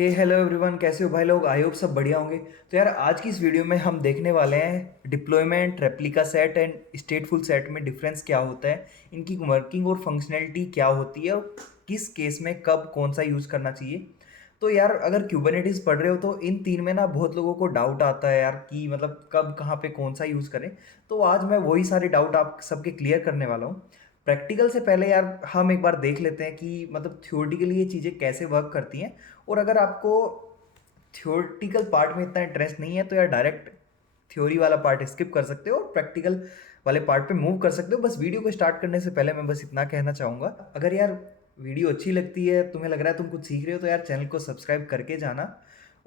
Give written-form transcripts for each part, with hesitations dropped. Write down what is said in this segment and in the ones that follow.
हे hello everyone, कैसे हो भाई लोग। आई होप सब बढ़िया होंगे। तो यार आज की इस वीडियो में हम देखने वाले हैं deployment, replica set and स्टेटफुल set में डिफरेंस क्या होता है, इनकी वर्किंग और फंक्शनैलिटी क्या होती है और किस केस में कब कौन सा यूज़ करना चाहिए। तो यार अगर क्यूबरनेटिस पढ़ रहे हो तो इन तीन में ना बहुत लोगों को डाउट आता है यार कि मतलब कब कहाँ पे कौन सा यूज़ करें। तो आज मैं वही सारे डाउट आप सबके क्लियर करने वाला हूँ। प्रैक्टिकल से पहले यार हम एक बार देख लेते हैं कि मतलब थ्योरेटिकली ये चीज़ें कैसे वर्क करती हैं। और अगर आपको थ्योरेटिकल पार्ट में इतना इंटरेस्ट नहीं है तो यार डायरेक्ट थ्योरी वाला पार्ट स्किप कर सकते हो और प्रैक्टिकल वाले पार्ट पे मूव कर सकते हो। बस वीडियो को स्टार्ट करने से पहले मैं बस इतना कहना चाहूँगा, अगर यार वीडियो अच्छी लगती है, तुम्हें लग रहा है तुम कुछ सीख रहे हो, तो यार चैनल को सब्सक्राइब करके जाना।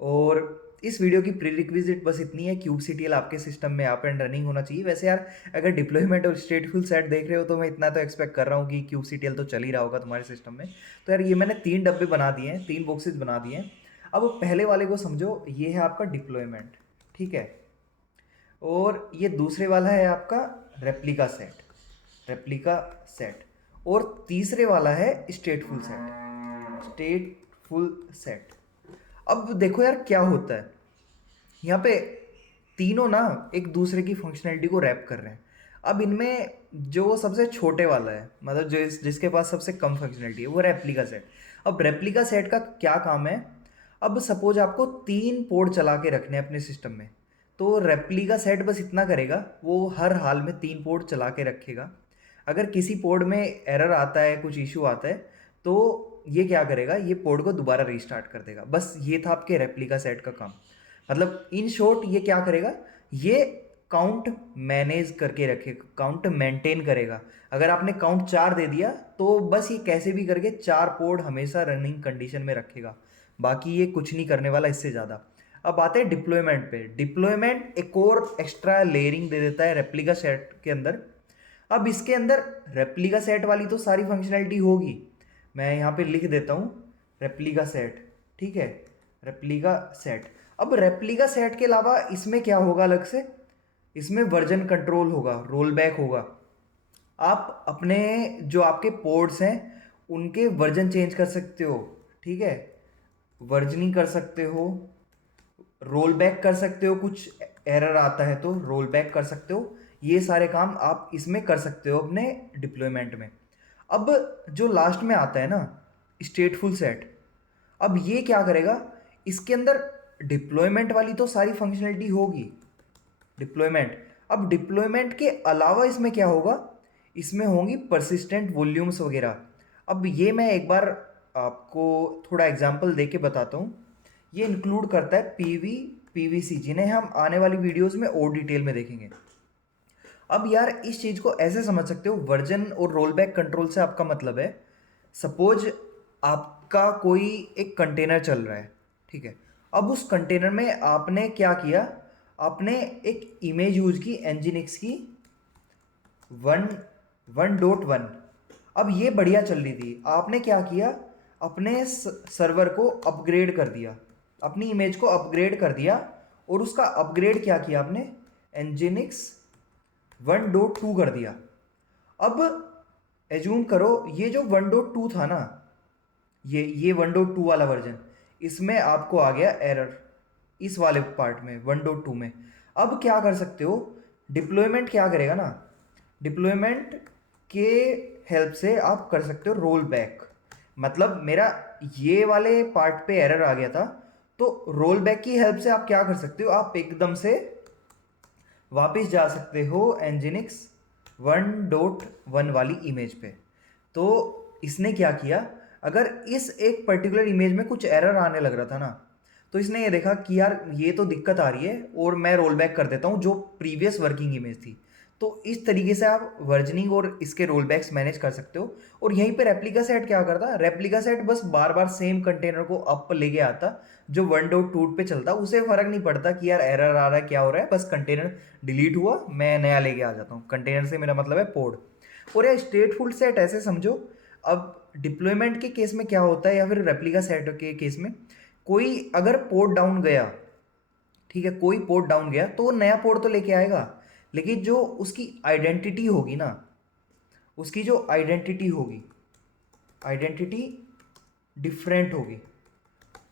और इस वीडियो की प्री रिक्विजिट बस इतनी है, क्यूबसीटीएल आपके सिस्टम में अप एंड रनिंग होना चाहिए। वैसे यार अगर डिप्लॉयमेंट और स्टेटफुल सेट देख रहे हो तो मैं इतना तो एक्सपेक्ट कर रहा हूँ कि क्यूबसीटीएल तो चल ही रहा होगा तुम्हारे सिस्टम में। तो यार ये मैंने 3 डब्बे बना दिए हैं, 3 बॉक्सेस बना दिए हैं। अब पहले वाले को समझो, ये है आपका डिप्लॉयमेंट, ठीक है। और ये दूसरे वाला है आपका रेप्लिका सेट, रेप्लिका सेट। और तीसरे वाला है स्टेटफुल सेट, स्टेटफुल सेट। अब देखो यार क्या होता है यहाँ पे, तीनों ना एक दूसरे की फंक्शनैलिटी को रैप कर रहे हैं। अब इनमें जो सबसे छोटे वाला है, मतलब जो जिसके पास सबसे कम फंक्शनैलिटी है, वो रेप्लिका सेट। अब रेप्लिका सेट का क्या काम है, अब सपोज आपको 3 पोर्ट चला के रखने हैं अपने सिस्टम में, तो रेप्लिका सेट बस इतना करेगा, वो हर हाल में 3 पोर्ट चला के रखेगा। अगर किसी पोर्ट में एरर आता है, कुछ इशू आता है, तो ये क्या करेगा, ये पोर्ट को दोबारा रीस्टार्ट कर देगा। बस ये था आपके रेप्लिका सेट का काम। मतलब इन शॉर्ट ये क्या करेगा, ये काउंट मैनेज करके रखेगा, काउंट मेंटेन करेगा। अगर आपने काउंट 4 दे दिया तो बस ये कैसे भी करके 4 पोर्ट हमेशा रनिंग कंडीशन में रखेगा, बाकी ये कुछ नहीं करने वाला इससे ज़्यादा। अब आते हैं डिप्लॉयमेंट पे। डिप्लॉयमेंट एक और एक्स्ट्रा लेयरिंग दे देता है रेप्लिका सेट के अंदर। अब इसके अंदर रेप्लिका सेट वाली तो सारी फंक्शनैलिटी होगी, मैं यहाँ पे लिख देता हूँ रेप्लिका सेट, ठीक है। Replica set. अब रेप्लिका सेट के अलावा इसमें क्या होगा अलग से, इसमें वर्जन कंट्रोल होगा, रोल बैक होगा। आप अपने जो आपके पोर्ट्स हैं उनके वर्जन चेंज कर सकते हो, ठीक है। वर्जनिंग कर सकते हो, रोल बैक कर सकते हो, कुछ एरर आता है तो रोल बैक कर सकते हो। ये सारे काम आप इसमें कर सकते हो अपने डिप्लॉयमेंट में। अब जो लास्ट में आता है ना, स्टेटफुल सेट, अब ये क्या करेगा, इसके अंदर डिप्लॉयमेंट वाली तो सारी फंक्शनैलिटी होगी, डिप्लॉयमेंट। अब डिप्लॉयमेंट के अलावा इसमें क्या होगा, इसमें होंगी परसिस्टेंट वॉल्यूम्स वगैरह। अब ये मैं एक बार आपको थोड़ा एग्जांपल दे के बताता हूँ। ये इंक्लूड करता है पीवी, पीवीसी, जिन्हें हम आने वाली वीडियोस में और डिटेल में देखेंगे। अब यार इस चीज़ को ऐसे समझ सकते हो, वर्जन और रोल बैक कंट्रोल से आपका मतलब है, सपोज आपका कोई एक कंटेनर चल रहा है, ठीक है। अब उस कंटेनर में आपने क्या किया, आपने एक इमेज यूज की एनजीनिक्स की 1.1। अब ये बढ़िया चल रही थी, आपने क्या किया, अपने सर्वर को अपग्रेड कर दिया, अपनी इमेज को अपग्रेड कर दिया। और उसका अपग्रेड क्या किया आपने, एनजीनिक्स 1.2 कर दिया। अब एज्यूम करो ये जो 1.2 था ना, ये 1.2 वाला वर्जन, इसमें आपको आ गया एरर इस वाले पार्ट में 1.2 में। अब क्या कर सकते हो, डिप्लॉयमेंट क्या करेगा ना, डिप्लॉयमेंट के हेल्प से आप कर सकते हो रोल बैक। मतलब मेरा ये वाले पार्ट पे एरर आ गया था, तो रोल बैक की हेल्प से आप क्या कर सकते हो, आप एकदम से वापस जा सकते हो एनजिनिक्स 1.1 वाली इमेज पे। तो इसने क्या किया, अगर इस एक पर्टिकुलर इमेज में कुछ एरर आने लग रहा था ना, तो इसने ये देखा कि यार ये तो दिक्कत आ रही है और मैं रोल बैक कर देता हूँ जो प्रीवियस वर्किंग इमेज थी। तो इस तरीके से आप वर्जनिंग और इसके रोल बैक्स मैनेज कर सकते हो। और यहीं पे रेप्लिका सेट क्या करता है, रेप्लिका सेट बस बार बार सेम कंटेनर को अप लेके आता, जो 1.2 पे चलता, उसे फर्क नहीं पड़ता कि यार एरर आ रहा है क्या हो रहा है, बस कंटेनर डिलीट हुआ मैं नया लेके आ जाता हूँ। कंटेनर से मेरा मतलब है पोड। और यह स्टेटफुल सेट ऐसे समझो, अब डिप्लॉयमेंट के केस में क्या होता है या फिर रेप्लिका सेट के केस में, कोई अगर पोर्ट डाउन गया, ठीक है, कोई पोर्ट डाउन गया तो वो नया पोर्ट तो लेके आएगा, लेकिन जो उसकी आइडेंटिटी होगी ना, उसकी जो आइडेंटिटी होगी, आइडेंटिटी डिफरेंट होगी।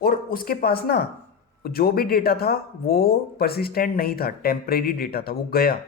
और उसके पास ना जो भी डेटा था वो परसिस्टेंट नहीं था, टेम्परेरी डेटा था, वो गया।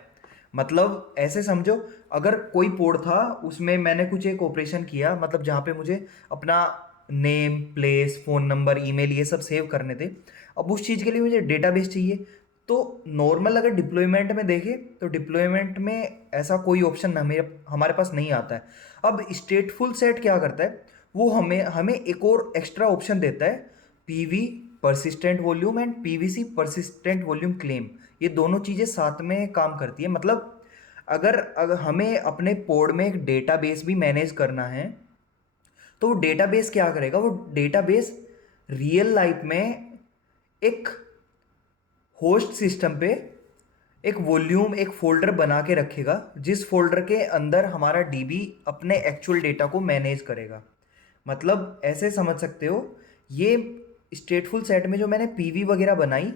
मतलब ऐसे समझो, अगर कोई पोर्ट था उसमें मैंने कुछ एक ऑपरेशन किया, मतलब जहाँ पे मुझे अपना name, place, phone number, email ये सब सेव करने थे। अब उस चीज़ के लिए मुझे डेटाबेस चाहिए। तो नॉर्मल अगर डिप्लॉयमेंट में देखें तो डिप्लॉयमेंट में ऐसा कोई ऑप्शन हमें हमारे पास नहीं आता है। अब स्टेटफुल सेट क्या करता है, वो हमें हमें एक और एक्स्ट्रा ऑप्शन देता है, PV persistent volume and PVC persistent volume claim. ये दोनों चीज़ें साथ में काम करती है। मतलब अगर हमें अपने पोड में एक डेटाबेस भी मैनेज करना है तो वो डेटाबेस क्या करेगा, वो डेटाबेस रियल लाइफ में एक होस्ट सिस्टम पे एक वॉल्यूम, एक फोल्डर बना के रखेगा, जिस फोल्डर के अंदर हमारा डीबी अपने एक्चुअल डेटा को मैनेज करेगा। मतलब ऐसे समझ सकते हो, ये स्टेटफुल सेट में जो मैंने पीवी वगैरह बनाई,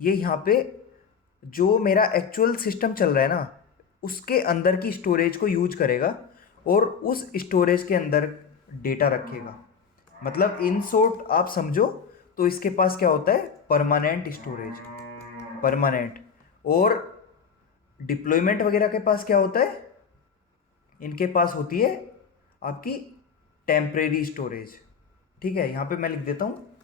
ये यहाँ पे जो मेरा एक्चुअल सिस्टम चल रहा है ना, उसके अंदर की स्टोरेज को यूज करेगा और उस स्टोरेज के अंदर डेटा रखेगा। मतलब इन शॉर्ट आप समझो तो इसके पास क्या होता है, परमानेंट स्टोरेज, परमानेंट। और डिप्लॉयमेंट वगैरह के पास क्या होता है, इनके पास होती है आपकी टेम्परेरी स्टोरेज। ठीक है, यहाँ पे मैं लिख देता हूँ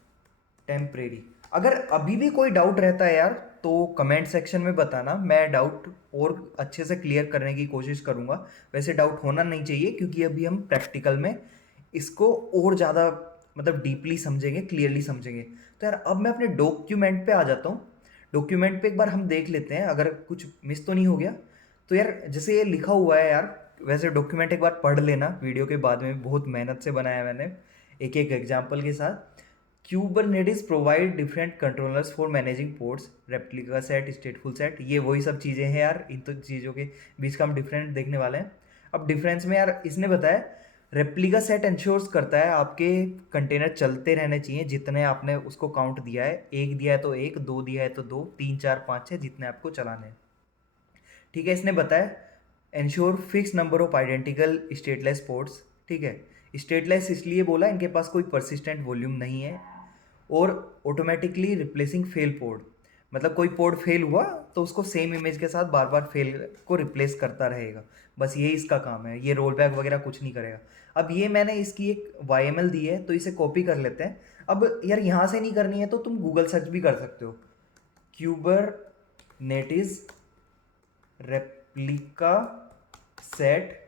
टेम्परेरी। अगर अभी भी कोई डाउट रहता है यार तो कमेंट सेक्शन में बताना, मैं डाउट और अच्छे से क्लियर करने की कोशिश करूँगा। वैसे डाउट होना नहीं चाहिए क्योंकि अभी हम प्रैक्टिकल में इसको और ज़्यादा मतलब डीपली समझेंगे, क्लियरली समझेंगे। तो यार अब मैं अपने डॉक्यूमेंट पे आ जाता हूँ। डॉक्यूमेंट पे एक बार हम देख लेते हैं अगर कुछ मिस तो नहीं हो गया। तो यार जैसे ये लिखा हुआ है यार, वैसे डॉक्यूमेंट एक बार पढ़ लेना वीडियो के बाद में, बहुत मेहनत से बनाया है मैंने एक एक एग्जाम्पल के साथ। Kubernetes provide different controllers for managing ports, replica set, stateful set, ये वही सब चीज़ें हैं यार। इन तो चीज़ों के बीच का हम डिफरेंट देखने वाले हैं। अब डिफरेंस में यार इसने बताया, रेप्लिका सेट इंश्योर्स करता है आपके कंटेनर चलते रहने चाहिए जितने आपने उसको काउंट दिया है। एक दिया है तो एक, दो दिया है तो दो, तीन चार पाँच छः, जितने आपको चलाने हैं। ठीक है, इसने बताया ensure fix number of identical stateless ports. ठीक है, स्टेटलेस इसलिए बोला इनके पास कोई परसिस्टेंट वॉल्यूम नहीं है। और ऑटोमेटिकली रिप्लेसिंग फेल पोर्ट, मतलब कोई पोर्ट फेल हुआ तो उसको सेम इमेज के साथ बार बार फेल को रिप्लेस करता रहेगा। बस यही इसका काम है, ये रोल बैक वगैरह कुछ नहीं करेगा। अब ये मैंने इसकी एक YML दी है तो इसे कॉपी कर लेते हैं। अब यार यहाँ से नहीं करनी है तो तुम गूगल सर्च भी कर सकते हो, Kubernetes रेप्लिका सेट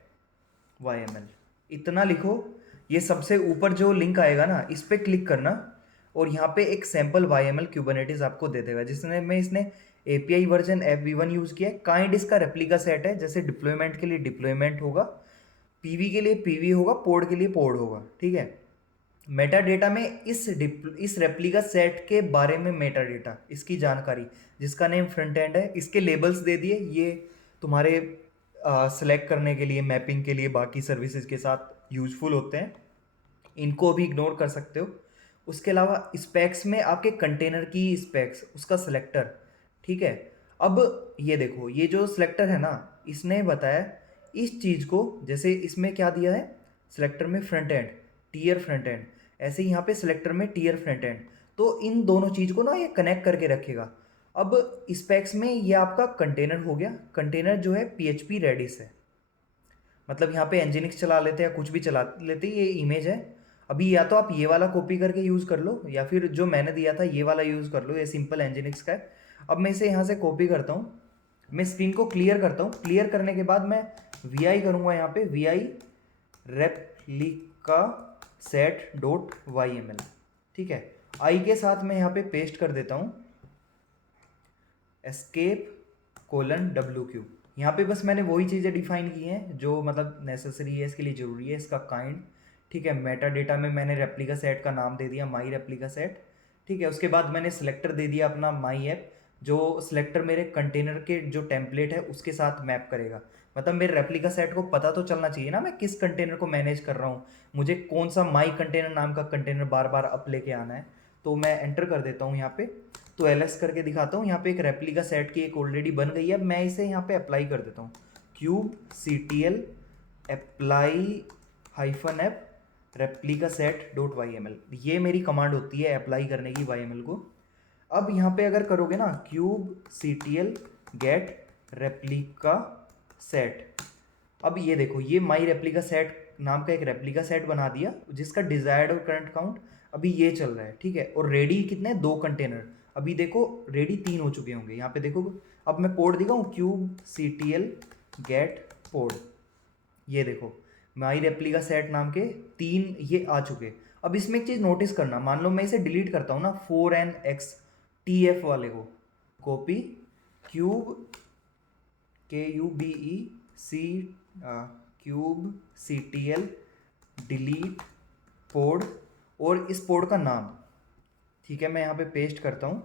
YML, इतना लिखो। ये सबसे ऊपर जो लिंक आएगा ना, इस पर क्लिक करना और यहाँ पे एक सैम्पल YML Kubernetes आपको दे देगा, जिसने में इसने API वर्जन FV1 यूज़ किया है। काइंड इसका रेप्लिका सेट है, जैसे डिप्लॉयमेंट के लिए डिप्लॉयमेंट होगा, पीवी के लिए पीवी होगा, पोड के लिए पोड होगा। ठीक है, मेटा डेटा में इस रेप्लिका सेट के बारे में मेटा डेटा, इसकी जानकारी, जिसका नेम फ्रंट एंड है, इसके लेबल्स दे दिए। ये तुम्हारे सेलेक्ट करने के लिए, मैपिंग के लिए बाकी सर्विसेज के साथ यूजफुल होते हैं, इनको भी इग्नोर कर सकते हो। उसके अलावा स्पेक्स में आपके कंटेनर की स्पेक्स, उसका सिलेक्टर। ठीक है, अब ये देखो, ये जो सिलेक्टर है ना, इसने बताया इस चीज़ को, जैसे इसमें क्या दिया है सिलेक्टर में, front end, tier front end, ऐसे ही यहाँ पे सिलेक्टर में टीयर फ्रंट एंड। तो इन दोनों चीज़ को ना ये कनेक्ट करके रखेगा। अब स्पेक्स में ये आपका कंटेनर हो गया, कंटेनर जो है PHP रेडिस है। मतलब यहाँ पे एनजिनिक्स चला लेते हैं या कुछ भी चला लेते, ये इमेज है। अभी या तो आप ये वाला कॉपी करके यूज़ कर लो या फिर जो मैंने दिया था ये वाला यूज़ कर लो, ये सिंपल एनजिनिक्स का है। अब मैं इसे यहाँ से कॉपी करता हूँ, मैं स्क्रीन को क्लियर करता हूँ। क्लियर करने के बाद मैं VI करूँगा, यहाँ पे VI replica set dot YML। ठीक है, आई के साथ मैं यहाँ पे पेस्ट कर देता हूँ escape::WQ। यहाँ पे बस मैंने वही चीज़ें डिफाइन की हैं जो मतलब नेसेसरी है, इसके लिए ज़रूरी है। इसका काइंड, ठीक है, मेटा डेटा में मैंने रेप्लिका सेट का नाम दे दिया माई रेप्लिका सेट। ठीक है, उसके बाद मैंने सिलेक्टर दे दिया अपना माई ऐप, जो सिलेक्टर मेरे कंटेनर के जो टेम्पलेट है उसके साथ मैप करेगा। मतलब मेरे रेप्लिका सेट को पता तो चलना चाहिए ना मैं किस कंटेनर को मैनेज कर रहा हूँ, मुझे कौन सा माई कंटेनर नाम का कंटेनर बार बार अप लेके आना है। तो मैं एंटर कर देता हूँ यहाँ पे, तो LS करके दिखाता हूँ। यहाँ पे एक रेप्लिका सेट की एक ऑलरेडी बन गई है, मैं इसे यहाँ पे अप्लाई कर देता हूँ, kubectl apply -f replica set dot Y M L, ये मेरी कमांड होती है अप्लाई करने की वाई एम एल को। अब यहाँ पे अगर करोगे ना kube C T L get replica set, अब ये देखो ये माई रेप्लिका सेट नाम का एक रेप्लिका सेट बना दिया जिसका डिजायर्ड और करंट काउंट अभी ये चल रहा है, ठीक है। और रेडी कितने, 2 कंटेनर, अभी देखो रेडी 3 हो चुके होंगे यहाँ पे देखो। अब मैं पोर्ट दिखाऊँ, kube C T L get port, ये देखो माई रेप्लिका सेट नाम के 3 ये आ चुके। अब इसमें एक चीज़ नोटिस करना, मान लो मैं इसे डिलीट करता हूँ ना 4NX TF वाले को, copy cube KUBEC cube CTL delete pod और इस पोड का नाम, ठीक है, मैं यहाँ पे पेस्ट करता हूँ।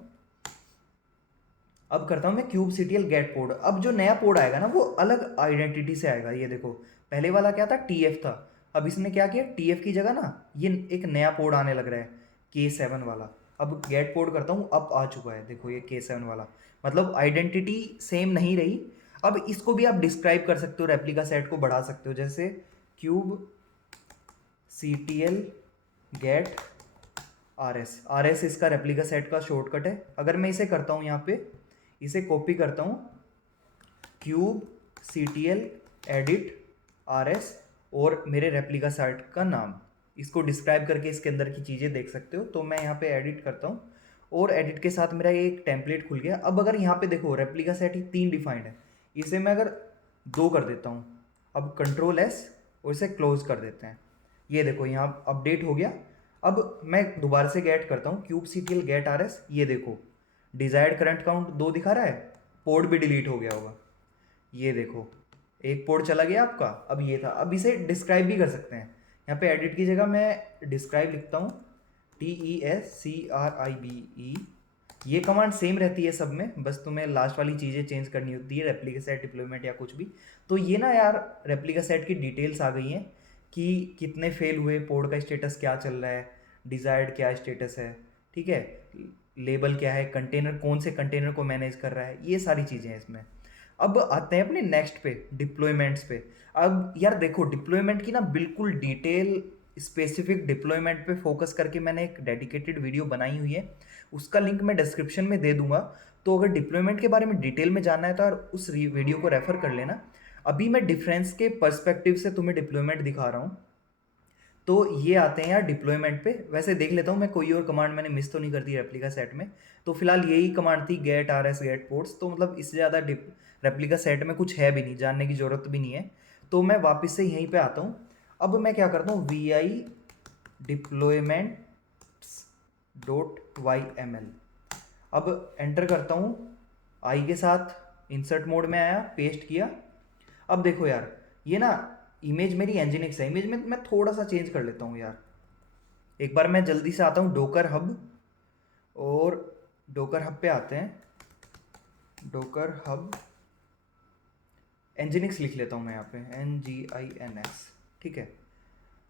अब करता हूँ मैं क्यूब CTL गेट पोड। अब जो नया पोड आएगा ना वो अलग आइडेंटिटी से आएगा, ये देखो पहले वाला क्या था, TF था, अब इसने क्या किया TF की जगह ना ये एक नया पोड आने लग रहा है K7 वाला। अब गेट पोड करता हूँ, अब आ चुका है देखो ये K7 वाला, मतलब आइडेंटिटी सेम नहीं रही। अब इसको भी आप डिस्क्राइब कर सकते हो, रेप्लिका सेट को बढ़ा सकते हो, जैसे क्यूब CTL गेट RS इसका रेप्लिका सेट का शॉर्टकट है। अगर मैं इसे करता हूँ यहाँ पे, इसे कॉपी करता हूँ, क्यूब CTL एडिट RS और मेरे रेप्लिका सेट का नाम, इसको डिस्क्राइब करके इसके अंदर की चीज़ें देख सकते हो। तो मैं यहाँ पे एडिट करता हूँ और एडिट के साथ मेरा एक टेम्पलेट खुल गया। अब अगर यहाँ पे देखो रेप्लिका सेट ही 3 डिफाइंड है, इसे मैं अगर 2 कर देता हूँ, अब Ctrl+S और इसे क्लोज कर देते हैं, ये देखो यहाँ अपडेट हो गया। अब मैं दोबारा से गेट करता हूँ क्यूब CTL गेट RS, ये देखो डिजायर्ड करंट काउंट 2 दिखा रहा है, पोर्ट भी डिलीट हो गया होगा, ये देखो एक पोर्ट चला गया आपका। अब ये था, अब इसे डिस्क्राइब भी कर सकते हैं, यहाँ पे एडिट की जगह मैं डिस्क्राइब लिखता हूँ DESCRIBE, ये कमांड सेम रहती है सब में, बस तुम्हें लास्ट वाली चीज़ें चेंज करनी होती है, रेप्लिका सेट डिप्लॉयमेंट या कुछ भी। तो ये ना यार रेप्लिका सेट की डिटेल्स आ गई हैं कि कितने फेल हुए, पोर्ट का स्टेटस क्या चल रहा है, डिजायर्ड क्या स्टेटस है, ठीक है, लेबल क्या है, कंटेनर कौन से कंटेनर को मैनेज कर रहा है, ये सारी चीज़ें हैं इसमें। अब आते हैं अपने नेक्स्ट पे, डिप्लॉयमेंट्स पे। अब यार देखो डिप्लॉयमेंट की ना बिल्कुल डिटेल स्पेसिफिक डिप्लॉयमेंट पे फोकस करके मैंने एक डेडिकेटेड वीडियो बनाई हुई है, उसका लिंक मैं डिस्क्रिप्शन में दे दूंगा। तो अगर डिप्लॉयमेंट के बारे में डिटेल में जानना है तो यार उस वीडियो को रेफर कर लेना। अभी मैं डिफरेंस के पर्सपेक्टिव से तुम्हें डिप्लॉयमेंट दिखा रहा हूँ। तो ये आते हैं यार डिप्लॉयमेंट पे। वैसे देख लेता हूँ मैं कोई और कमांड मैंने मिस तो नहीं कर दी रेप्लिका सेट में। तो फिलहाल यही कमांड थी गेट RS गेट पोर्ट्स, तो मतलब इससे ज़्यादा रेप्लिका सेट में कुछ है भी नहीं, जानने की ज़रूरत भी नहीं है। तो मैं वापस से यहीं पे आता हूँ। अब मैं क्या करता हूँ, VI deployments.yml, अब एंटर करता हूँ, आई के साथ इंसर्ट मोड में आया, पेस्ट किया। अब देखो यार ये ना इमेज मेरी एनजिनिक्स है, इमेज में मैं थोड़ा सा चेंज कर लेता हूँ यार। एक बार मैं जल्दी से आता हूँ डोकर हब, और डोकर हब पे आते हैं, डोकर हब एनजिनिक्स लिख लेता हूँ मैं यहाँ पे NGINX, ठीक है।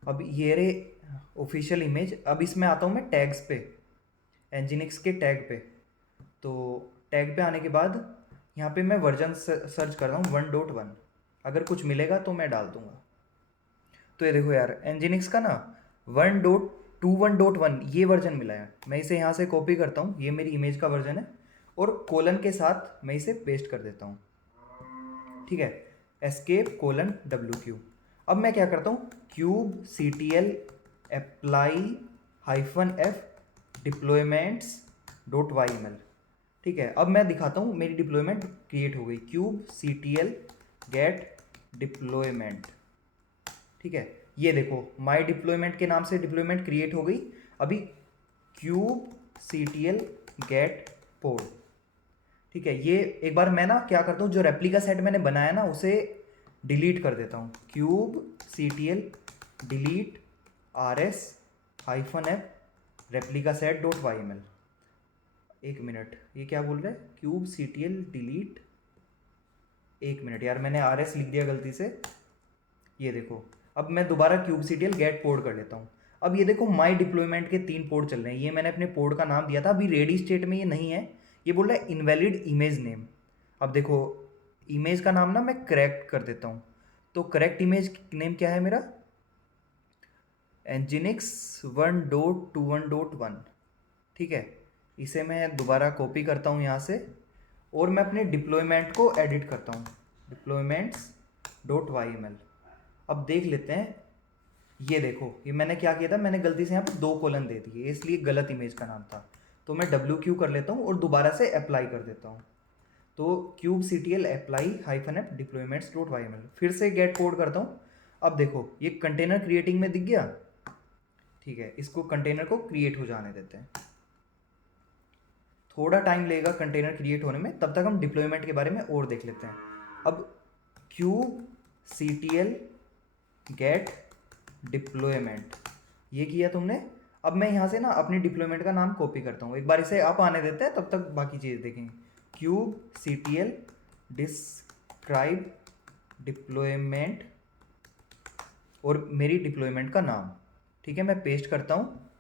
अब ये रे ऑफिशियल इमेज। अब इसमें आता हूँ मैं टैग्स पे, एनजिनिक्स के टैग पे। तो टैग पे आने के बाद यहाँ पे मैं वर्जन सर्च कर रहा हूँ 1.1, अगर कुछ मिलेगा तो मैं डाल दूंगा। तो ये देखो यार एनजिनिक्स का ना 1.21.1 ये वर्जन मिला है। मैं इसे यहाँ से कॉपी करता हूँ, ये मेरी इमेज का वर्जन है, और कोलन के साथ मैं इसे पेस्ट कर देता हूँ, ठीक है, escape:\w। अब मैं क्या करता हूँ, cube CTL apply -f deployments.yml, ठीक है। अब मैं दिखाता हूँ मेरी डिप्लॉयमेंट क्रिएट हो गई, क्यूब CTL गेट डिप्लॉयमेंट, ठीक है। ये देखो माई डिप्लॉयमेंट के नाम से डिप्लॉयमेंट क्रिएट हो गई। अभी क्यूब CTL गेट पोड, ठीक है। ये एक बार मैं ना क्या करता हूँ, जो रेप्लिका सेट मैंने बनाया ना उसे डिलीट कर देता हूँ, cube CTL delete RS -f replica set dot YML। एक मिनट, ये क्या बोल रहा है, क्यूब CTL डिलीट, एक मिनट यार मैंने RS लिख दिया गलती से, ये देखो। अब मैं दोबारा क्यूब CTL गेट पोर्ट कर लेता हूँ। अब ये देखो माई डिप्लॉयमेंट के 3 पोर्ट चल रहे हैं, ये मैंने अपने पोर्ट का नाम दिया था, अभी रेडी स्टेट में ये नहीं है, ये बोल रहा है इनवैलिड इमेज नेम। अब देखो इमेज का नाम ना मैं करेक्ट कर देता हूँ, तो करेक्ट इमेज नेम क्या है मेरा, nginx 1.21.1, ठीक है। इसे मैं दोबारा कॉपी करता हूँ यहाँ से और मैं अपने डिप्लॉयमेंट को एडिट करता हूँ, deployments.yml। अब देख लेते हैं, ये देखो, ये मैंने क्या किया था, मैंने गलती से यहाँ पे 2 कॉलन दे दिए, इसलिए गलत इमेज का नाम था। तो मैं WQ कर लेता हूँ और दोबारा से अप्लाई कर देता हूँ। तो kubectl apply -f deployments.yml, फिर से गेट कोड करता हूँ। अब देखो ये कंटेनर क्रिएटिंग में दिख गया, ठीक है। इसको कंटेनर को क्रिएट हो जाने देते हैं, थोड़ा टाइम लगेगा कंटेनर क्रिएट होने में, तब तक हम डिप्लॉयमेंट के बारे में और देख लेते हैं। अब kubectl get deployment, ये किया तुमने। अब मैं यहाँ से ना अपनी डिप्लॉयमेंट का नाम कॉपी करता हूँ, एक बार इसे अप आने देते हैं, तब तक बाकी चीज़ देखेंगे। kubectl describe deployment और मेरी डिप्लॉयमेंट का नाम, ठीक है। मैं पेस्ट करता हूँ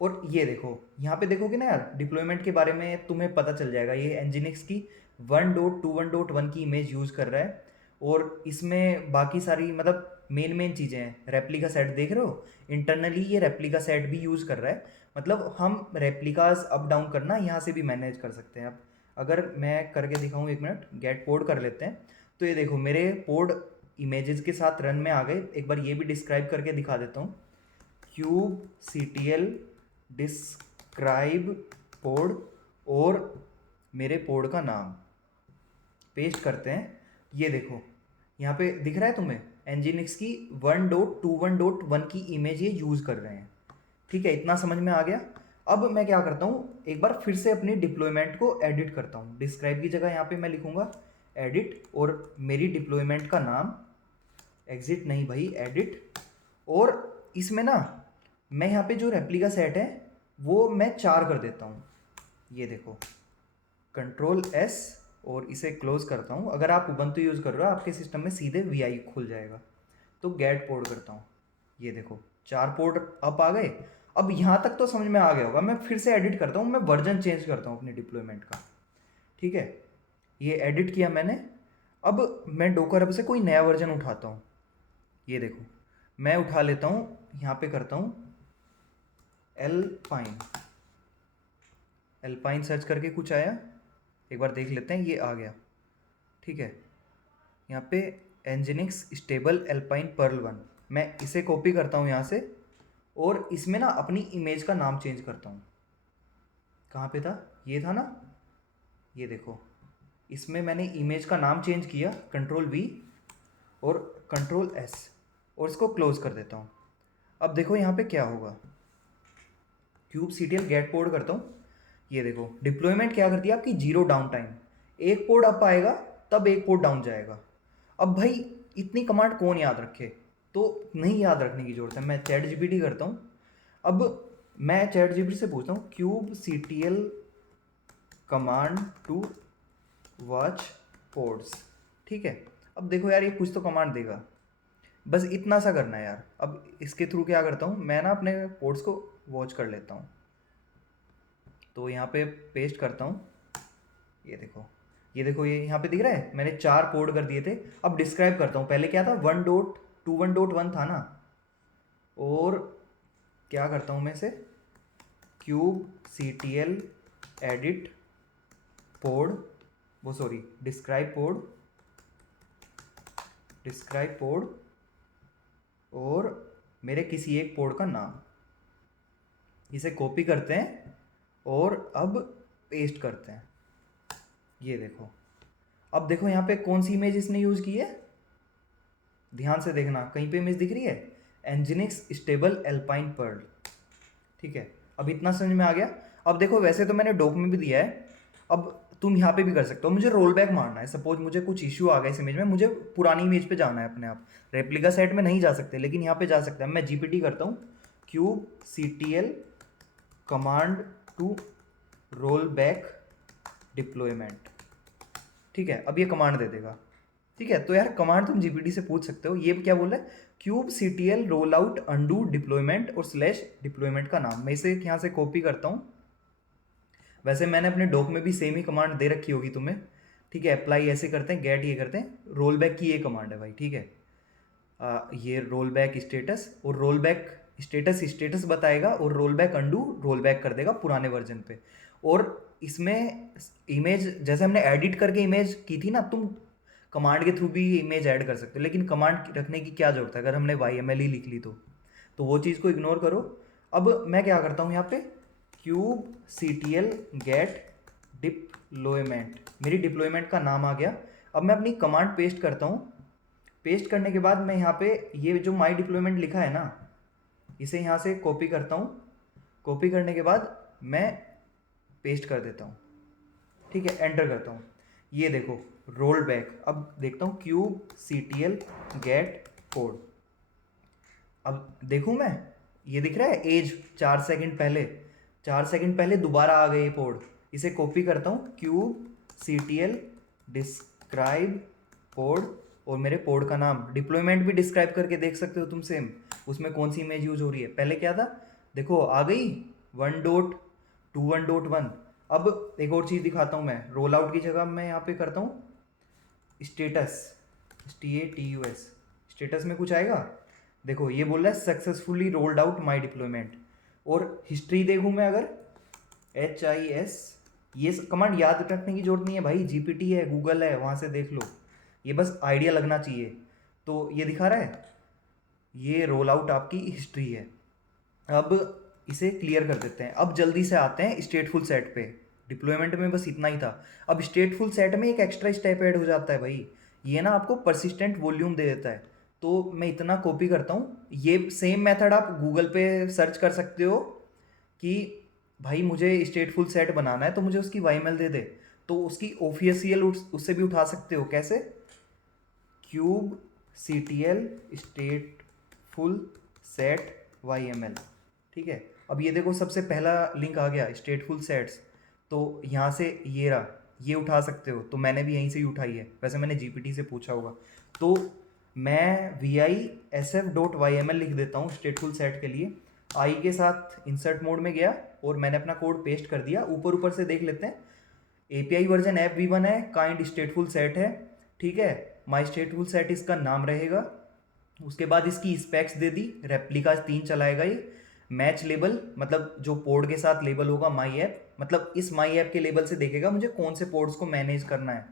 और ये देखो, यहाँ पे देखोगे ना यार, डिप्लॉयमेंट के बारे में तुम्हें पता चल जाएगा। ये nginx की 1.21.1 की इमेज यूज़ कर रहा है और इसमें बाकी सारी मतलब मेन चीज़ें हैं। रेप्लिका सेट देख रहे हो, इंटरनली ये रेप्लिका सेट भी यूज़ कर रहा है, मतलब हम रेप्लिकाज अप डाउन करना यहाँ से भी मैनेज कर सकते हैं। अब अगर मैं करके दिखाऊँ, 1 मिनट, गेट पोड कर लेते हैं, तो ये देखो मेरे पोड इमेजेस के साथ रन में आ गए। एक बार ये भी डिस्क्राइब करके दिखा देता हूँ, kubectl डिस्क्राइब पोड और मेरे पोड का नाम पेस्ट करते हैं। ये देखो यहाँ पे दिख रहा है तुम्हें, nginx की 1.21.1 की इमेज ये यूज़ कर रहे हैं, ठीक है। इतना समझ में आ गया। अब मैं क्या करता हूँ, एक बार फिर से अपनी डिप्लॉयमेंट को एडिट करता हूँ। डिस्क्राइब की जगह यहाँ पे मैं लिखूँगा एडिट और मेरी डिप्लॉयमेंट का नाम, एग्जिट नहीं भाई, एडिट। और इसमें ना मैं यहाँ पे जो रेप्लिका सेट है वो मैं 4 कर देता हूँ। ये देखो, Ctrl+S और इसे क्लोज करता हूँ। अगर आप उबंटू यूज़ कर रहे हो, आपके सिस्टम में सीधे VI खुल जाएगा। तो गेट पोर्ट करता हूँ, ये देखो 4 पोर्ट अप आ गए। अब यहाँ तक तो समझ में आ गया होगा। मैं फिर से एडिट करता हूँ, मैं वर्जन चेंज करता हूँ अपने डिप्लॉयमेंट का, ठीक है। ये एडिट किया मैंने। अब मैं डोकर हब से कोई नया वर्जन उठाता हूँ। ये देखो मैं उठा लेता हूँ, यहाँ पे करता हूँ एल्पाइन सर्च करके कुछ आया, एक बार देख लेते हैं। ये आ गया, ठीक है। यहाँ पे nginx स्टेबल एल्पाइन पर्ल 1, मैं इसे कॉपी करता हूँ यहाँ से और इसमें ना अपनी इमेज का नाम चेंज करता हूँ। कहाँ पे था, ये था ना, ये देखो इसमें मैंने इमेज का नाम चेंज किया, Ctrl+V और Ctrl+S और इसको क्लोज कर देता हूँ। अब देखो यहाँ पे क्या होगा, kubectl गेट पोर्ट करता हूँ। ये देखो डिप्लॉयमेंट क्या करती है आपकी, 0 डाउन टाइम। एक पोर्ट अप आएगा तब एक पोर्ट डाउन जाएगा। अब भाई इतनी कमांड कौन याद रखे, तो नहीं याद रखने की जरूरत है, मैं चैट जीपीटी करता हूँ। अब मैं चैट जीपीटी से पूछता हूँ kubectl command to watch ports, ठीक है। अब देखो यार ये कुछ तो कमांड देगा, बस इतना सा करना है यार। अब इसके थ्रू क्या करता हूँ मैं ना, अपने पोर्ट्स को वॉच कर लेता हूँ। तो यहाँ पे पेस्ट करता हूँ, ये देखो, ये देखो, ये यहाँ पे दिख रहा है, मैंने 4 पोर्ट कर दिए थे। अब डिस्क्राइब करता हूँ, पहले क्या था 1.21.1 था ना, और क्या करता हूँ मैं इसे, kubectl एडिट पोर्ट, वो सॉरी डिस्क्राइब पोर्ट और मेरे किसी एक पोर्ट का नाम, इसे कॉपी करते हैं और अब पेस्ट करते हैं। ये देखो, अब देखो यहाँ पे कौन सी इमेज इसने यूज़ की है, ध्यान से देखना, कहीं पे इमेज दिख रही है, nginx स्टेबल एल्पाइन पर्ल, ठीक है। अब इतना समझ में आ गया। अब देखो वैसे तो मैंने डॉक में भी दिया है, अब तुम यहाँ पे भी कर सकते हो। मुझे रोल बैक मारना है, सपोज मुझे कुछ इश्यू आ गया इस इमेज में, मुझे पुरानी इमेज पे जाना है अपने आप। रेप्लिका सेट में नहीं जा सकते, लेकिन यहाँ पे जा सकते हैं। मैं जीपीटी करता हूँ, kubectl command to roll back deployment, ठीक है। अब ये कमांड दे देगा, ठीक है। तो यार कमांड तुम जीपीटी से पूछ सकते हो। ये क्या बोल रहा है, kubectl roll out undo deployment और स्लैश डिप्लॉयमेंट का नाम। मैं इसे यहाँ से कॉपी करता हूँ। वैसे मैंने अपने डॉक में भी सेम ही कमांड दे रखी होगी तुम्हें, ठीक है। अप्लाई ऐसे करते हैं, गेट ये करते हैं, रोल बैक की ये कमांड है भाई, ठीक है। ये रोल बैक स्टेटस, और रोल बैक स्टेटस स्टेटस बताएगा, और roll back undo roll back कर देगा पुराने वर्जन पे। और इसमें इमेज जैसे हमने एडिट करके इमेज की थी ना, तुम कमांड के थ्रू भी इमेज ऐड कर सकते हो, लेकिन कमांड रखने की क्या जरूरत है अगर हमने YML ही लिख ली तो वो चीज़ को इग्नोर करो। अब मैं क्या करता हूँ यहाँ पे, क्यूब CTL गेट डिप्लॉयमेंट, मेरी डिप्लॉयमेंट का नाम आ गया। अब मैं अपनी कमांड पेस्ट करता हूँ। पेस्ट करने के बाद मैं यहाँ पे ये जो माई डिप्लॉयमेंट लिखा है ना, इसे यहाँ से कॉपी करता हूँ। कॉपी करने के बाद मैं पेस्ट कर देता हूँ, ठीक है, एंटर करता हूँ। ये देखो रोल बैक। अब देखता हूँ क्यूब CTL गेट कोड। अब देखूँ मैं, ये दिख रहा है एज 4 सेकंड पहले, 4 सेकंड पहले दोबारा आ गए पोर्ड। इसे कॉपी करता हूँ, क्यूब CTL डिस्क्राइब पोर्ड, और मेरे पोर्ड का नाम डिप्लॉयमेंट भी डिस्क्राइब करके देख सकते हो तुम सेम, उसमें कौन सी इमेज यूज हो रही है। पहले क्या था, देखो आ गई 1.21.1। अब एक और चीज़ दिखाता हूँ मैं, रोल आउट की जगह मैं यहाँ पे करता हूँ स्टेटस, STATUS। स्टेटस में कुछ आएगा, देखो ये बोल रहा है successfully rolled out my deployment. और हिस्ट्री देखूँ मैं अगर, HIS, ये कमांड याद रखने की जरूरत नहीं है भाई, GPT है, गूगल है, वहाँ से देख लो, ये बस आइडिया लगना चाहिए। तो ये दिखा रहा है, ये रोल आउट आपकी हिस्ट्री है। अब इसे क्लियर कर देते हैं। अब जल्दी से आते हैं स्टेटफुल सेट पे। डिप्लॉयमेंट में बस इतना ही था। अब स्टेटफुल सेट में एक एक्स्ट्रा स्टेप ऐड हो जाता है भाई, ये ना आपको परसिस्टेंट वॉल्यूम दे देता है। तो मैं इतना कॉपी करता हूँ, ये सेम मेथड आप गूगल पे सर्च कर सकते हो कि भाई मुझे स्टेटफुल सेट बनाना है तो मुझे उसकी YML दे दे, तो उसकी ऑफिशियल उससे भी उठा सकते हो। कैसे, क्यूब CTL स्टेटफुल सेट YML, ठीक है। अब ये देखो सबसे पहला लिंक आ गया स्टेटफुल सेट्स, तो यहाँ से ये रहा, ये उठा सकते हो। तो मैंने भी यहीं से ही उठाई है, वैसे मैंने GPT से पूछा होगा। तो मैं VISF.YML लिख देता हूँ स्टेटफुल सेट के लिए। आई के साथ इंसर्ट मोड में गया और मैंने अपना कोड पेस्ट कर दिया। ऊपर ऊपर से देख लेते हैं, API वर्जन FV1 है, काइंड स्टेटफुल सेट है, ठीक है। माई स्टेटफुल सेट इसका नाम रहेगा। उसके बाद इसकी स्पेक्स दे दी, रेप्लिका 3 चलाएगा ये। मैच लेबल, मतलब जो पोर्ट के साथ लेबल होगा माई ऐप, मतलब इस माई ऐप के लेबल से देखेगा मुझे कौन से पोर्ट्स को मैनेज करना है।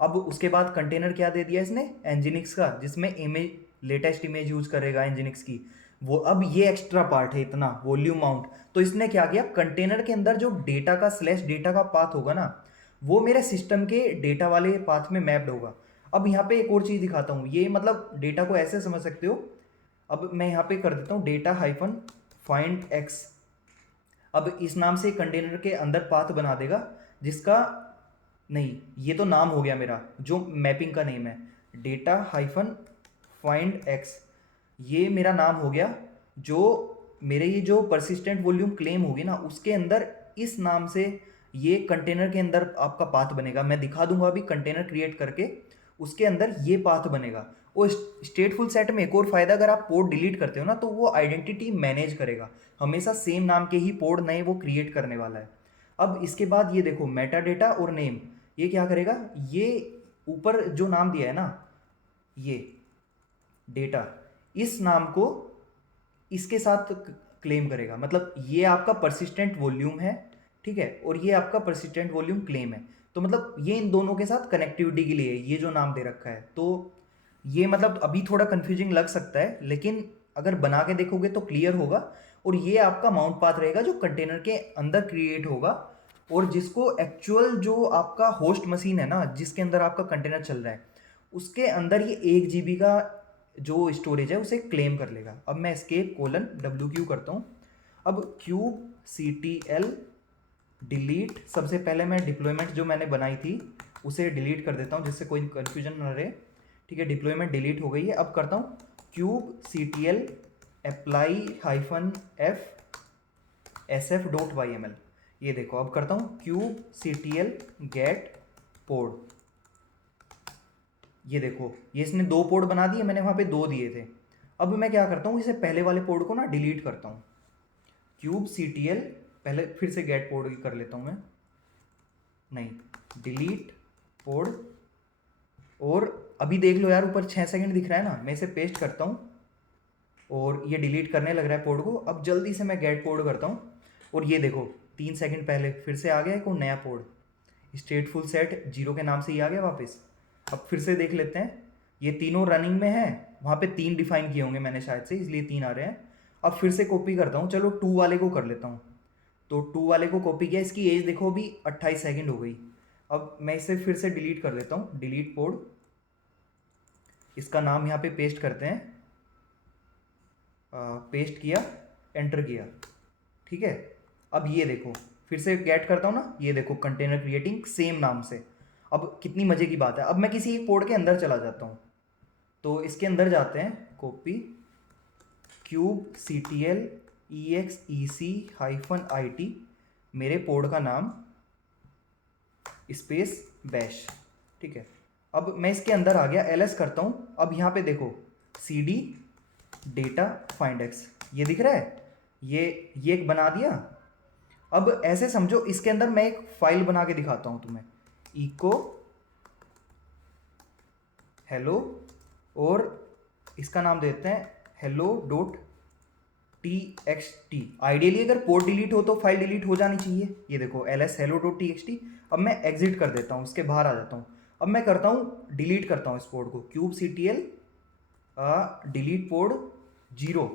अब उसके बाद कंटेनर क्या दे दिया इसने, एनजिनिक्स का, जिसमें इमेज, लेटेस्ट इमेज यूज करेगा एनजिनिक्स की वो। अब ये एक्स्ट्रा पार्ट है इतना वॉल्यूम माउंट। तो इसने क्या किया, कंटेनर के अंदर जो डेटा का स्लैश डेटा का पाथ होगा ना, वो मेरे सिस्टम के डेटा वाले पाथ में मैप्ड होगा। अब यहाँ पे एक और चीज़ दिखाता हूँ, ये मतलब डेटा को ऐसे समझ सकते हो। अब मैं यहाँ पे कर देता हूँ डेटा हाइफन फाइंड एक्स। अब इस नाम से कंटेनर के अंदर पाथ बना देगा, जिसका, नहीं ये तो नाम हो गया मेरा, जो मैपिंग का नेम है डेटा हाइफन फाइंड एक्स, ये मेरा नाम हो गया। जो मेरे ये जो परसिस्टेंट वॉल्यूम क्लेम होगी ना, उसके अंदर इस नाम से ये कंटेनर के अंदर आपका पाथ बनेगा। मैं दिखा दूंगा अभी कंटेनर क्रिएट करके, उसके अंदर ये पाथ बनेगा। और स्टेटफुल सेट में एक और फायदा, अगर आप पोर्ट डिलीट करते हो ना, तो वो आइडेंटिटी मैनेज करेगा, हमेशा सेम नाम के ही पोर्ट नए वो क्रिएट करने वाला है। अब इसके बाद ये देखो मेटा डेटा और नेम, ये क्या करेगा, ये ऊपर जो नाम दिया है ना, ये डेटा, इस नाम को इसके साथ क्लेम करेगा। मतलब ये आपका परसिस्टेंट वॉल्यूम है, ठीक है, और ये आपका परसिस्टेंट वॉल्यूम क्लेम है। तो मतलब ये इन दोनों के साथ कनेक्टिविटी के लिए ये जो नाम दे रखा है। तो ये मतलब अभी थोड़ा कंफ्यूजिंग लग सकता है, लेकिन अगर बना के देखोगे तो क्लियर होगा। और ये आपका माउंट पाथ रहेगा जो कंटेनर के अंदर क्रिएट होगा, और जिसको एक्चुअल जो आपका होस्ट मशीन है ना, जिसके अंदर आपका कंटेनर चल रहा है, उसके अंदर ये 1 GB का जो स्टोरेज है उसे क्लेम कर लेगा। अब मैं एस्केप कोलन WQ करता हूँ। अब क्यूब CTL डिलीट, सबसे पहले मैं डिप्लॉयमेंट जो मैंने बनाई थी उसे डिलीट कर देता हूँ, जिससे कोई कन्फ्यूजन ना रहे, ठीक है। डिप्लॉयमेंट डिलीट हो गई है। अब करता हूँ cube CTL apply hyphen F SF.YML। ये देखो अब करता हूँ क्यूब CTL गेट पोर्ट। ये देखो ये इसने 2 पोर्ट बना दिए, मैंने वहाँ पे 2 दिए थे। अब मैं क्या करता हूँ, इसे पहले वाले पोर्ट को ना डिलीट करता हूँ। क्यूब CTL, पहले फिर से गेट पोर्ट कर लेता हूँ मैं, नहीं डिलीट पोर्ट, और अभी देख लो यार, ऊपर 6 सेकंड दिख रहा है ना, मैं इसे पेस्ट करता हूँ और ये डिलीट करने लग रहा है पोर्ट को। अब जल्दी से मैं गेट पोर्ट करता हूँ और ये देखो 3 सेकंड पहले फिर से आ गया एक और नया पोर्ट, स्टेटफुल सेट 0 के नाम से ही आ गया वापस। अब फिर से देख लेते हैं, ये तीनों रनिंग में है, वहाँ पे 3 डिफाइन किए होंगे मैंने शायद से, इसलिए 3 आ रहे हैं। अब फिर से कॉपी करता हूँ, चलो 2 वाले को कर लेता हूँ। तो 2 वाले को कॉपी किया, इसकी एज देखो अभी 28 सेकंड हो गई। अब मैं इसे फिर से डिलीट कर लेता हूँ, डिलीट पोर्ट, इसका नाम यहाँ पे पेस्ट करते हैं, पेस्ट किया, एंटर किया, ठीक है। अब ये देखो फिर से गेट करता हूँ ना, ये देखो कंटेनर क्रिएटिंग सेम नाम से। अब कितनी मज़े की बात है। अब मैं किसी एक पोर्ट के अंदर चला जाता हूँ, तो इसके अंदर जाते हैं, कॉपी क्यूब ctl exec-it, मेरे पोर्ट का नाम स्पेस बैश, ठीक है। अब मैं इसके अंदर आ गया, ls करता हूँ। अब यहाँ पे देखो cd डेटा फाइंड एक्स, ये दिख रहा है, ये एक बना दिया। अब ऐसे समझो इसके अंदर मैं एक फाइल बना के दिखाता हूँ तुम्हें, इको हेलो, और इसका नाम देते हैं hello.txt। आइडियली अगर पोर्ट डिलीट हो तो फाइल डिलीट हो जानी चाहिए। ये देखो ls hello.txt। अब मैं एग्जिट कर देता हूँ, इसके बाहर आ जाता हूँ। अब मैं करता हूँ डिलीट करता हूँ इस पोर्ट को, क्यूब ctl डिलीट पोर्ट 0,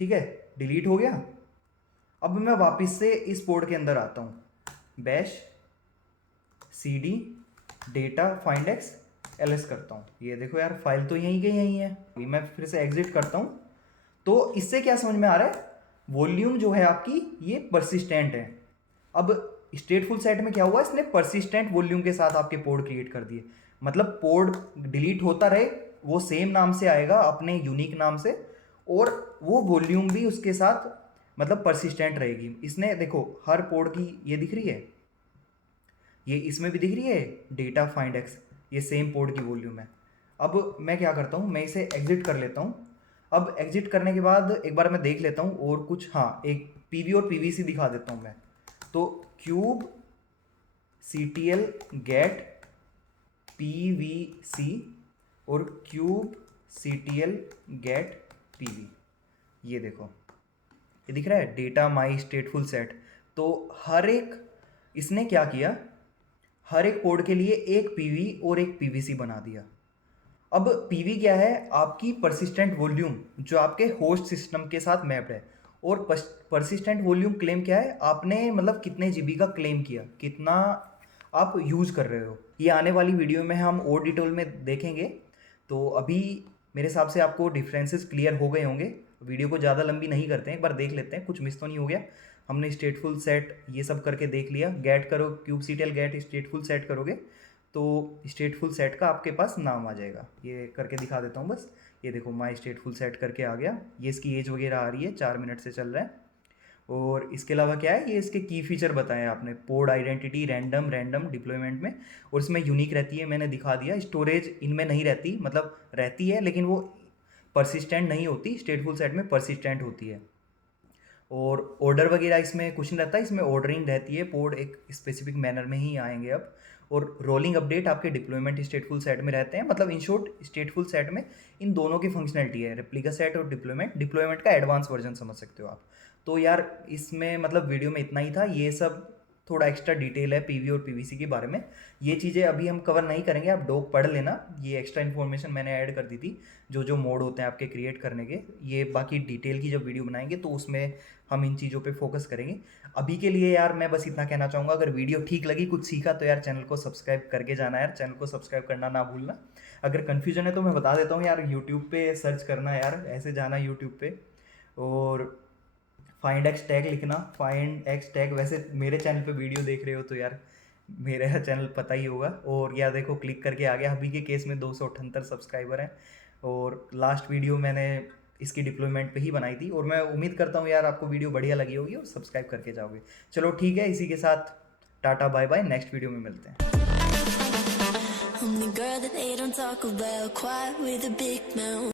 ठीक है, डिलीट हो गया। अब मैं वापस से इस पोर्ट के अंदर आता हूँ, bash cd data find x ls करता हूँ। ये देखो यार फाइल तो यहीं के यहीं है। मैं फिर से एग्जिट करता हूँ। तो इससे क्या समझ में आ रहा है, वॉल्यूम जो है आपकी ये परसिस्टेंट है। अब स्टेटफुल सेट में क्या हुआ, इसने परसिस्टेंट वॉल्यूम के साथ आपके पोर्ट क्रिएट कर दिए। मतलब पोर्ट डिलीट होता रहे, वो सेम नाम से आएगा, अपने यूनिक नाम से, और वो वॉल्यूम भी उसके साथ मतलब परसिस्टेंट रहेगी। इसने देखो हर पोर्ट की ये दिख रही है, ये इसमें भी दिख रही है डेटा फाइंड एक्स, ये सेम पोर्ट की वॉल्यूम है। अब मैं क्या करता हूँ, मैं इसे एग्जिट कर लेता हूँ। अब एग्जिट करने के बाद एक बार मैं देख लेता हूँ और कुछ, हाँ एक पीवी और पीवीसी दिखा देता हूँ मैं। तो क्यूब ctl गेट pvc और क्यूब ctl गेट pv, ये देखो ये दिख रहा है डेटा माई स्टेटफुल सेट। तो हर एक इसने क्या किया, हर एक पोर्ट के लिए एक पीवी और एक पीवीसी बना दिया। अब पीवी क्या है, आपकी परसिस्टेंट वॉल्यूम जो आपके होस्ट सिस्टम के साथ मैप्ड है, और परसिस्टेंट वॉल्यूम क्लेम क्या है, आपने मतलब कितने जीबी का क्लेम किया, कितना आप यूज़ कर रहे हो। ये आने वाली वीडियो में हम और डिटेल में देखेंगे। तो अभी मेरे हिसाब से आपको डिफरेंसेस क्लियर हो गए होंगे। वीडियो को ज़्यादा लंबी नहीं करते हैं, एक बार देख लेते हैं कुछ मिस तो नहीं हो गया। हमने स्टेटफुल सेट ये सब करके देख लिया, गेट करो क्यूब ctl गेट स्टेटफुल सेट करोगे तो स्टेटफुल सेट का आपके पास नाम आ जाएगा। ये करके दिखा देता हूँ बस, ये देखो माई स्टेटफुल सेट करके आ गया। ये इसकी एज वगैरह आ रही है, 4 मिनट से चल रहा है। और इसके अलावा क्या है, ये इसके की फीचर बताए आपने, पोर्ट आइडेंटिटी रैंडम डिप्लॉयमेंट में, और इसमें यूनिक रहती है, मैंने दिखा दिया। स्टोरेज इनमें नहीं रहती, मतलब रहती है लेकिन वो परसिस्टेंट नहीं होती, स्टेटफुल सेट में परसिस्टेंट होती है। और ऑर्डर वगैरह इसमें कुछ नहीं रहता, इसमें ऑर्डरिंग रहती है, पोर्ट एक स्पेसिफिक मैनर में ही आएंगे अब। और रोलिंग अपडेट आपके डिप्लॉयमेंट स्टेटफुल सेट में रहते हैं। मतलब इन शॉर्ट स्टेटफुल सेट में इन दोनों की फंक्शनलिटी है, रेप्लिका सेट और डिप्लॉयमेंट का एडवांस वर्जन समझ सकते हो आप। तो यार इसमें मतलब वीडियो में इतना ही था, ये सब थोड़ा एक्स्ट्रा डिटेल है पीवी और पीवीसी के बारे में। ये चीज़ें अभी हम कवर नहीं करेंगे, आप डॉक पढ़ लेना, ये एक्स्ट्रा इन्फॉर्मेशन मैंने ऐड कर दी थी, जो मोड होते हैं आपके क्रिएट करने के। ये बाकी डिटेल की जब वीडियो बनाएंगे तो उसमें हम इन चीज़ों पे फोकस करेंगे। अभी के लिए यार मैं बस इतना कहना चाहूँगा, अगर वीडियो ठीक लगी, कुछ सीखा, तो यार चैनल को सब्सक्राइब करके जाना यार, चैनल को सब्सक्राइब करना ना भूलना। अगर कन्फ्यूजन है तो मैं बता देता हूँ यार, यूट्यूब पे सर्च करना यार, ऐसे जाना यूट्यूब पे और फाइंड एक्स टैग लिखना, फाइंड एक्स टैग। वैसे मेरे चैनल पे वीडियो देख रहे हो तो यार मेरा चैनल पता ही होगा। और यार देखो क्लिक करके आ गया, अभी के केस में 278 सब्सक्राइबर हैं। और लास्ट वीडियो मैंने इसकी डिप्लॉयमेंट पे ही बनाई थी, और मैं उम्मीद करता हूँ यार आपको वीडियो बढ़िया लगी होगी और सब्सक्राइब करके जाओगे। चलो ठीक है, इसी के साथ tata bye bye, next video में मिलते हैं।